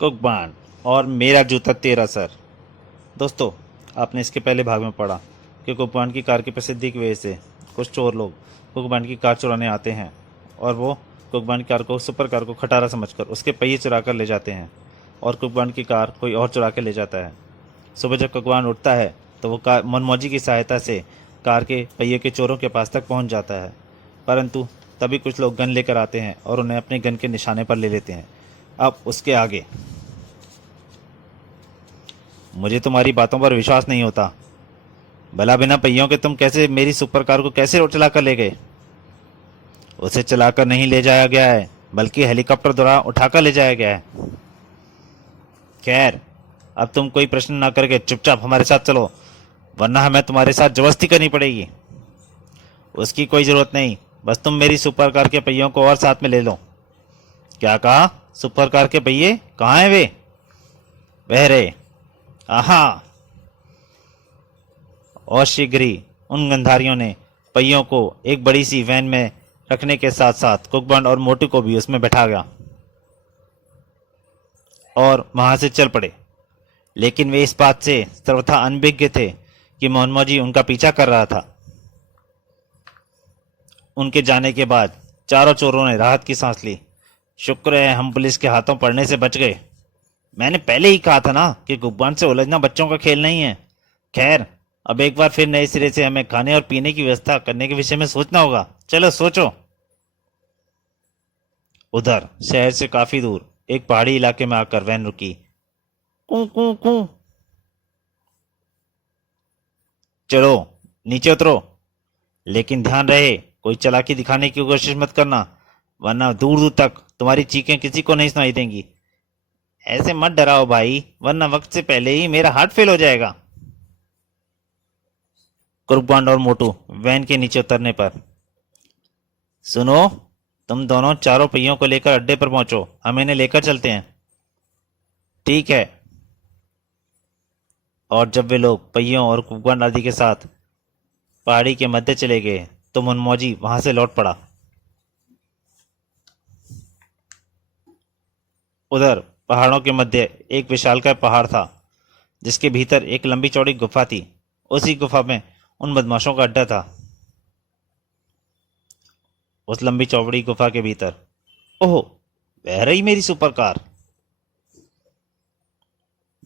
कुकबान और मेरा जूता तेरा सर। दोस्तों, आपने इसके पहले भाग में पढ़ा कि कुकबान की कार की प्रसिद्धि की वजह से कुछ चोर लोग कुकबान की कार चुराने आते हैं और वो कुकबान की कार को, सुपर कार को खटारा समझकर उसके पहिए चुरा कर ले जाते हैं और कुकबान की कार कोई और चुरा के ले जाता है। सुबह जब कुकबान उठता है तो वो कार मनमौजी की सहायता से कार के पहिए के चोरों के पास तक पहुंच जाता है, परंतु तभी कुछ लोग गन लेकर आते हैं और उन्हें अपने गन के निशाने पर ले लेते हैं। अब उसके आगे मुझे तुम्हारी बातों पर विश्वास नहीं होता। भला बिना पहियों के तुम कैसे मेरी सुपर कार को कैसे चला कर ले गए? उसे चलाकर नहीं ले जाया गया है, बल्कि हेलीकॉप्टर द्वारा उठाकर ले जाया गया है। खैर, अब तुम कोई प्रश्न ना करके चुपचाप हमारे साथ चलो, वरना हमें तुम्हारे साथ जबरदस्ती करनी पड़ेगी। उसकी कोई जरूरत नहीं, बस तुम मेरी सुपर कार के पहियों को और साथ में ले लो। क्या कहा? सुपर कार के पहिए कहाँ हैं वे? वह रहे। आहा। और शीघ्र ही उन गंधारियों ने पहियों को एक बड़ी सी वैन में रखने के साथ साथ कुकबान और मोटू को भी उसमें बैठा गया और वहां से चल पड़े। लेकिन वे इस बात से सर्वथा अनभिज्ञ थे कि मोहनमौजी उनका पीछा कर रहा था। उनके जाने के बाद चारों चोरों ने राहत की सांस ली। शुक्र है हम पुलिस के हाथों पड़ने से बच गए। मैंने पहले ही कहा था ना कि कुकबान से उलझना बच्चों का खेल नहीं है। खैर, अब एक बार फिर नए सिरे से हमें खाने और पीने की व्यवस्था करने के विषय में सोचना होगा। चलो सोचो। उधर शहर से काफी दूर एक पहाड़ी इलाके में आकर वैन रुकी। कू कू कू। चलो नीचे उतरो, लेकिन ध्यान रहे कोई चालाकी दिखाने की कोशिश मत करना, वरना दूर दूर तक तुम्हारी चीखें किसी को नहीं सुनाई देंगी। ऐसे मत डराओ भाई, वरना वक्त से पहले ही मेरा हार्ट फेल हो जाएगा। कुकबान और मोटू वैन के नीचे उतरने पर, सुनो, तुम दोनों चारों पहियों को लेकर अड्डे पर पहुंचो, हम इन्हें लेकर चलते हैं। ठीक है। और जब वे लोग पहियों और कुकबान आदि के साथ पहाड़ी के मध्य चले गए तो मनमौजी वहां से लौट पड़ा। उधर पहाड़ों के मध्य एक विशालकाय पहाड़ था, जिसके भीतर एक लंबी चौड़ी गुफा थी। उसी गुफा में उन बदमाशों का अड्डा था। उस लंबी चौड़ी गुफा के भीतर, ओह, वह रही मेरी सुपर कार।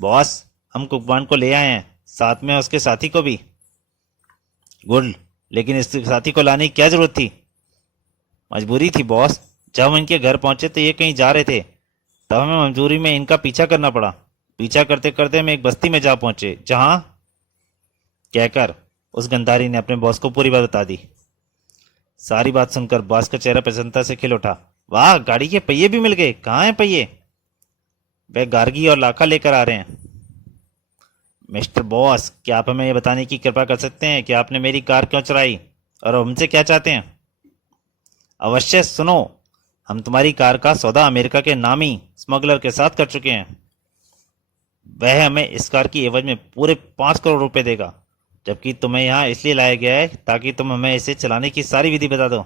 बॉस, हम कुकबान को ले आए हैं, साथ में उसके साथी को भी। गुड, लेकिन इस साथी को लाने की क्या जरूरत थी? मजबूरी थी बॉस। जब हम इनके घर पहुंचे तो ये कहीं जा रहे थे, तब हमें मजबूरी में इनका पीछा करना पड़ा। पीछा करते करते हम एक बस्ती में जा पहुंचे, जहां कहकर उस गंधारी ने अपने बॉस को पूरी बात बता दी। सारी बात सुनकर बॉस का चेहरा प्रसन्नता से खिल उठा। वाह, गाड़ी के पहिए भी मिल गए। कहाँ हैं पहिए? वे गार्गी और लाखा लेकर आ रहे हैं। मिस्टर बॉस, क्या आप हमें यह बताने की कृपा कर सकते हैं कि आपने मेरी कार क्यों चुराई और हमसे क्या चाहते हैं? अवश्य, सुनो, हम तुम्हारी कार का सौदा अमेरिका के नामी स्मगलर के साथ कर चुके हैं। वह हमें इस कार की एवज में पूरे 5 करोड़ रुपए देगा, जबकि तुम्हें यहाँ इसलिए लाया गया है ताकि तुम हमें इसे चलाने की सारी विधि बता दो।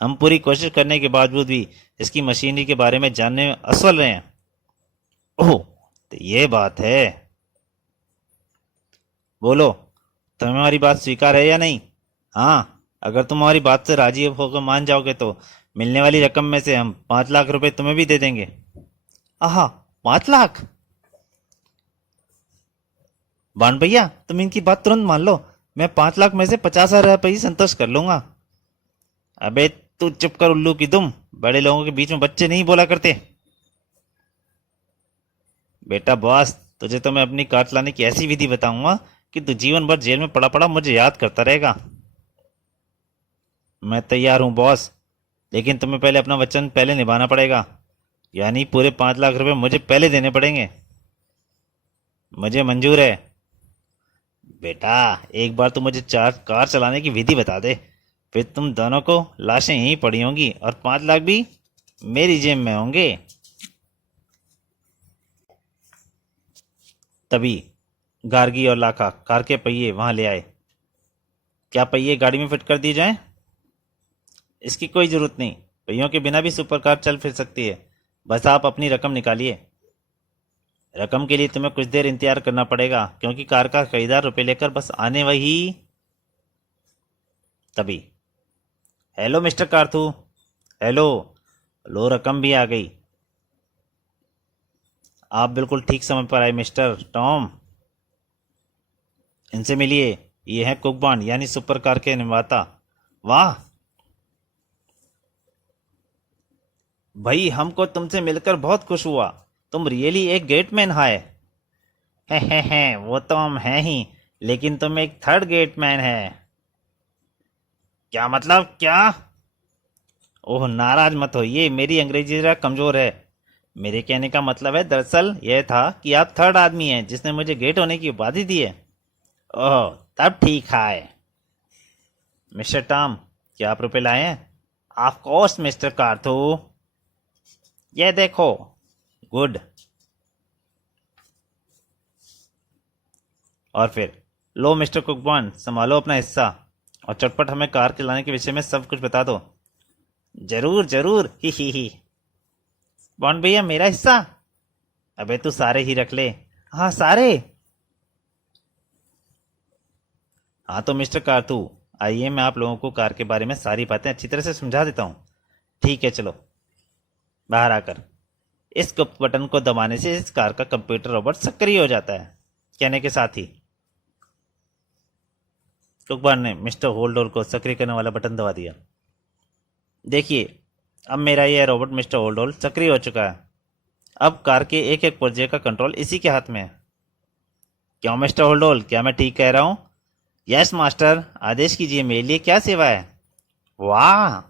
हम पूरी कोशिश करने के बावजूद भी इसकी मशीनरी के बारे में जानने में असफल रहे हैं। ओह, तो ये बात है। बोलो, तुम्हें हमारी बात स्वीकार है या नहीं? हाँ, अगर तुम हमारी बात से राजी होकर मान जाओगे तो मिलने वाली रकम में से हम 5 लाख रुपए तुम्हें भी दे देंगे। आहा, 5 लाख? बाण भैया, तुम इनकी बात तुरंत मान लो। मैं 5 लाख में से 50,000 रुपये ही संतोष कर लूंगा। अबे तू चुप कर उल्लू की दुम, बड़े लोगों के बीच में बच्चे नहीं बोला करते। बेटा बॉस, तुझे तो मैं अपनी कार चलाने की ऐसी विधि बताऊंगा कि तू जीवन भर जेल में पड़ा पड़ा मुझे याद करता रहेगा। मैं तैयार हूं बॉस, लेकिन तुम्हें पहले अपना वचन पहले निभाना पड़ेगा, यानी पूरे 5 लाख रुपए मुझे पहले देने पड़ेंगे। मुझे मंजूर है। बेटा, एक बार तो मुझे चार कार चलाने की विधि बता दे, फिर तुम दोनों को लाशें यहीं पड़ी होंगी और 5 लाख भी मेरी जेब में होंगे। तभी गार्गी और लाखा कार के पहिए वहां ले आए। क्या पहिए गाड़ी में फिट कर दिए जाएं? इसकी कोई जरूरत नहीं, पहियों के बिना भी सुपर कार चल फिर सकती है। बस आप अपनी रकम निकालिए। रकम के लिए तुम्हें कुछ देर इंतजार करना पड़ेगा, क्योंकि कार का खरीदार रुपए लेकर बस आने वही तभी। Hello mister Karthu. हेलो। लो, रकम भी आ गई। आप बिल्कुल ठीक समय पर आए मिस्टर टॉम। इनसे मिलिए, ये हैं कुक बॉन्ड यानी सुपर कार के निर्माता। वाह भाई, हमको तुमसे मिलकर बहुत खुश हुआ। तुम रियली एक ग्रेट मैन है। है, वो तो हम हैं ही, लेकिन तुम एक थर्ड ग्रेट मैन है। क्या मतलब, क्या? ओह, नाराज मत होइए, मेरी अंग्रेजी जरा कमजोर है। मेरे कहने का मतलब है, दरअसल यह था कि आप थर्ड आदमी हैं जिसने मुझे ग्रेट होने की उपाधि दी है। ओह, तब ठीक है। मिस्टर टॉम, क्या आप रुपए लाए हैं? Of course mister Karthu. ये देखो। गुड। और फिर, लो मिस्टर कुकबॉन, संभालो अपना हिस्सा और चटपट हमें कार चलाने के विषय में सब कुछ बता दो। जरूर जरूर, ही। बॉन्ड भैया, मेरा हिस्सा? अबे तू सारे ही रख ले। हाँ, सारे। हाँ तो मिस्टर कारतू, आइए मैं आप लोगों को कार के बारे में सारी बातें अच्छी तरह से समझा देता हूँ। ठीक है, चलो। बाहर आकर इस गुप्त बटन को दबाने से इस कार का कंप्यूटर रोबोट सक्रिय हो जाता है। कहने के साथ ही कुकबार ने मिस्टर होल्डोर को सक्रिय करने वाला बटन दबा दिया। देखिए, अब मेरा यह रोबोट मिस्टर होल्डोर सक्रिय हो चुका है। अब कार के एक एक पुर्जे का कंट्रोल इसी के हाथ में है। क्यों मिस्टर होल्डोल, क्या मैं ठीक कह रहा हूँ? यस मास्टर, आदेश कीजिए, मेरे लिए क्या सेवा है? वाह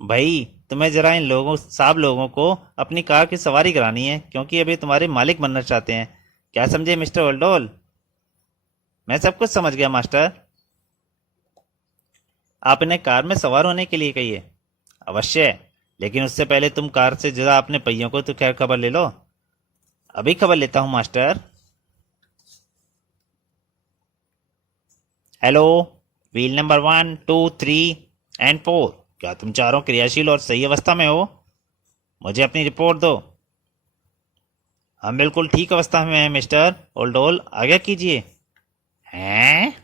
भाई, तुम्हें जरा इन लोगों साहब लोगों को अपनी कार की सवारी करानी है, क्योंकि अभी तुम्हारे मालिक बनना चाहते हैं। क्या समझे मिस्टर होल्डोल? मैं सब कुछ समझ गया मास्टर। आप इन्हें कार में सवार होने के लिए कहिए। अवश्य, लेकिन उससे पहले तुम कार से जुड़ा अपने पहियों को तो खैर खबर ले लो। अभी खबर लेता हूँ मास्टर। हेलो, व्हील नंबर 1, 2, 3 और 4, क्या तुम चारों क्रियाशील और सही अवस्था में हो? मुझे अपनी रिपोर्ट दो। हम बिल्कुल ठीक अवस्था में हैं मिस्टर ओल्डोल, आज्ञा कीजिए। हैं?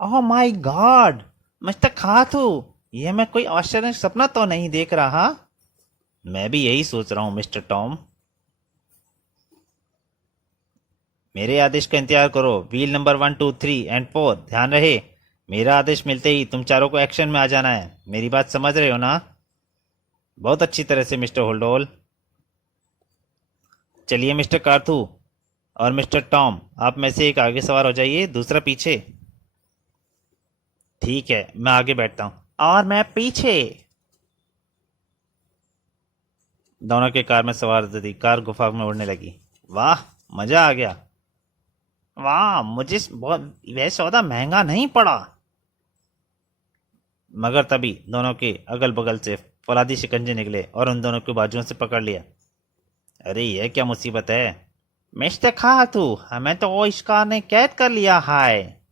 ओह माय गॉड, मिस्टर खाथू, यह मैं कोई आश्चर्य सपना तो नहीं देख रहा? मैं भी यही सोच रहा हूँ मिस्टर टॉम। मेरे आदेश का इंतजार करो। व्हील नंबर 1, 2, 3 और 4, ध्यान रहे, मेरा आदेश मिलते ही तुम चारों को एक्शन में आ जाना है। मेरी बात समझ रहे हो ना? बहुत अच्छी तरह से मिस्टर होल्डोल। चलिए मिस्टर कार्थू और मिस्टर टॉम, आप में से एक आगे सवार हो जाइए, दूसरा पीछे। ठीक है, मैं आगे बैठता हूँ और मैं पीछे। दोनों के कार में सवार होते ही कार गुफा में उड़ने लगी। वाह, मजा आ गया। वाह, मुझे बहुत वह सौदा महंगा नहीं पड़ा। मगर तभी दोनों के अगल बगल से फौलादी शिकंजे निकले और उन दोनों को बाजुओं से पकड़ लिया। अरे यह क्या मुसीबत है? मिस्टर खातू, हमें तो वो इश्कार ने कैद कर लिया है।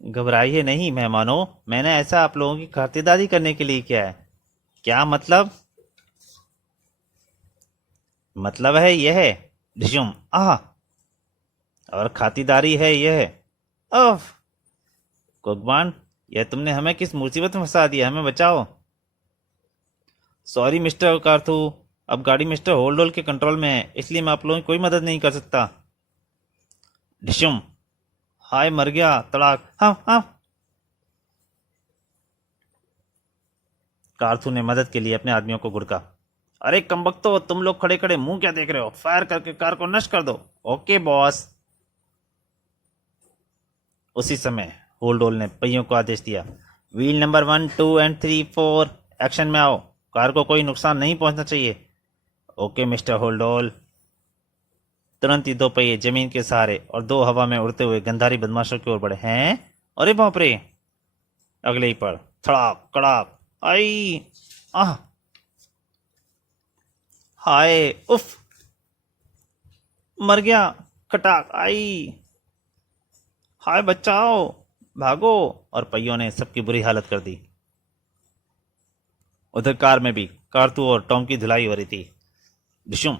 घबराइए नहीं मेहमानों, मैंने ऐसा आप लोगों की खातिरदारी करने के लिए किया है। क्या मतलब? मतलब है यह डिशुम आह, और खातिरदारी है यह। ओफ कुकबान, यह तुमने हमें किस मुसीबत में फंसा दिया, हमें बचाओ। सॉरी मिस्टर कार्थू, अब गाड़ी मिस्टर होल्डोल के कंट्रोल में है, इसलिए मैं आप लोगों की कोई मदद नहीं कर सकता। डिशुम, हाय मर गया तड़ाक। हाँ हाँ। कार्थू ने मदद के लिए अपने आदमियों को घुड़का। अरे कमबख्तो, तुम लोग खड़े खड़े मुंह क्या देख रहे हो? फायर करके कार को नष्ट कर दो। Okay boss. उसी समय होल्डोल ने पहियों को आदेश दिया। व्हील नंबर 1, 2 और 3, 4, एक्शन में आओ। कार को कोई नुकसान नहीं पहुंचना चाहिए। Okay mister Holdol. तुरंत ही दो पहिए जमीन के सहारे और दो हवा में उड़ते हुए गंधारी बदमाशों की ओर बढ़े। हैं? अरे बाप रे! अगले ही पर थड़ाक कड़ाक। आई! आह! हाय! उफ! मर गया! खटाक! आई! हाय बचाओ! भागो! और पहियों ने सबकी बुरी हालत कर दी। उधर कार में भी कारतू और टॉम की धुलाई हो रही थी। डिशुम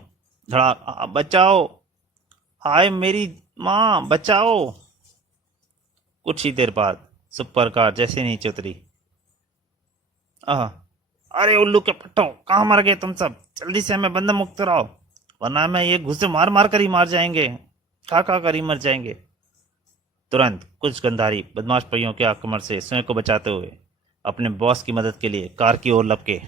धड़ा, बचाओ, हाय मेरी माँ, बचाओ। कुछ ही देर बाद सुपर कार जैसे नीचे उतरी। आह, अरे उल्लू के पट्टो, कहाँ मर गए तुम सब? जल्दी से हमें बंधन मुक्त कराओ, वरना हमें ये घुसे मार मार कर ही मार जाएंगे, खा खा कर ही मर जाएंगे। तुरंत कुछ गंधारी बदमाश पहियों के आक्रमण से स्वयं को बचाते हुए अपने बॉस की मदद के लिए कार की ओर लपके,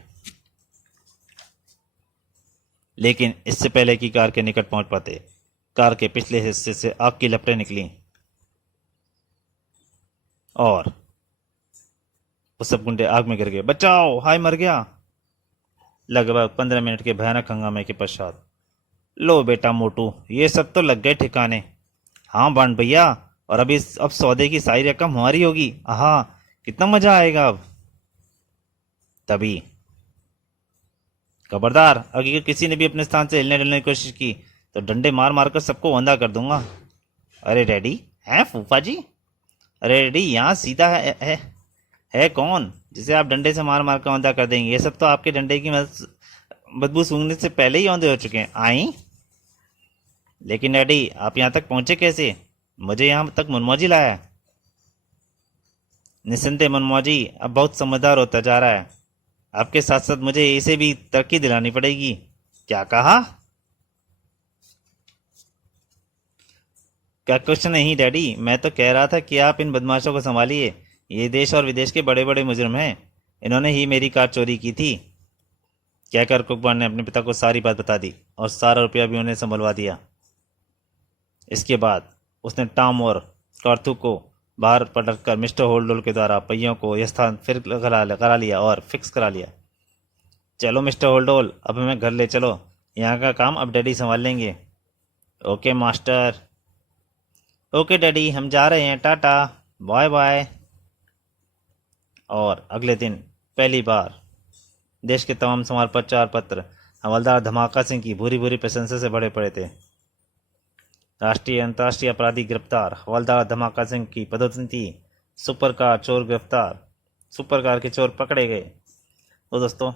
लेकिन इससे पहले कि कार के निकट पहुंच पाते, कार के पिछले हिस्से से आग की लपटें निकली और वो सब गुंडे आग में गिर गए। बचाओ, हाय मर गया। लगभग 15 मिनट के भयानक हंगामे के पश्चात, लो बेटा मोटू, ये सब तो लग गए ठिकाने। हाँ बांड भैया, और अभी अब सौदे की सारी रकम हमारी होगी। आहा, कितना मजा आएगा अब। तभी खबरदार, अगर किसी ने भी अपने स्थान से हिलने डुलने की कोशिश की तो डंडे मार मार कर सबको वंदा कर दूंगा। अरे डैडी, हैं फूफा जी? अरे डैडी, यहाँ सीधा है कौन जिसे आप डंडे से मार मार कर औंधा कर देंगे? ये सब तो आपके डंडे की बदबू सूंघने से पहले ही औंधे हो चुके हैं। आई, लेकिन डैडी आप यहाँ तक पहुंचे कैसे? मुझे यहाँ तक मनमौजी लाया है। निस्संदेह मनमौजी अब बहुत समझदार होता जा रहा है। आपके साथ साथ मुझे इसे भी तरक्की दिलानी पड़ेगी। क्या कहा? क्या कुछ नहीं डैडी, मैं तो कह रहा था कि आप इन बदमाशों को संभालिए। ये देश और विदेश के बड़े बड़े मुजरिम हैं, इन्होंने ही मेरी कार चोरी की थी। कहकर कुकबान ने अपने पिता को सारी बात बता दी और सारा रुपया भी उन्हें संभलवा दिया। इसके बाद उसने टॉम और कार्थू को बाहर पटक कर मिस्टर होल्डोल के द्वारा पहियों को यह स्थान फिर करा लिया और फिक्स करा लिया। चलो मिस्टर होल्डोल, अब हमें घर ले चलो, यहाँ का काम अब डैडी संभाल लेंगे। Okay master. ओके डैडी, हम जा रहे हैं, टाटा, बाय बाय। और अगले दिन पहली बार देश के तमाम समाचार पत्र हवलदार धमाका सिंह की भूरी भूरी प्रशंसा से भरे पड़े थे। राष्ट्रीय अंतर्राष्ट्रीय अपराधी गिरफ्तार, हवलदार धमाका सिंह की पदोन्नति, सुपर कार चोर गिरफ्तार, सुपर कार के चोर पकड़े गए। तो दोस्तों,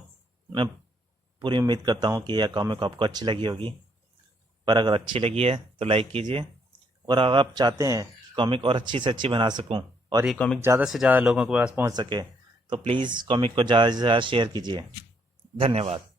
मैं पूरी उम्मीद करता हूँ कि यह कॉमिक आपको अच्छी लगी होगी, पर अगर अच्छी लगी है तो लाइक कीजिए, और अगर आप चाहते हैं कॉमिक और अच्छी से अच्छी बना सकूं और ये कॉमिक ज़्यादा से ज़्यादा लोगों के पास पहुंच सके, तो प्लीज़ कॉमिक को ज़्यादा से ज़्यादा शेयर कीजिए। धन्यवाद।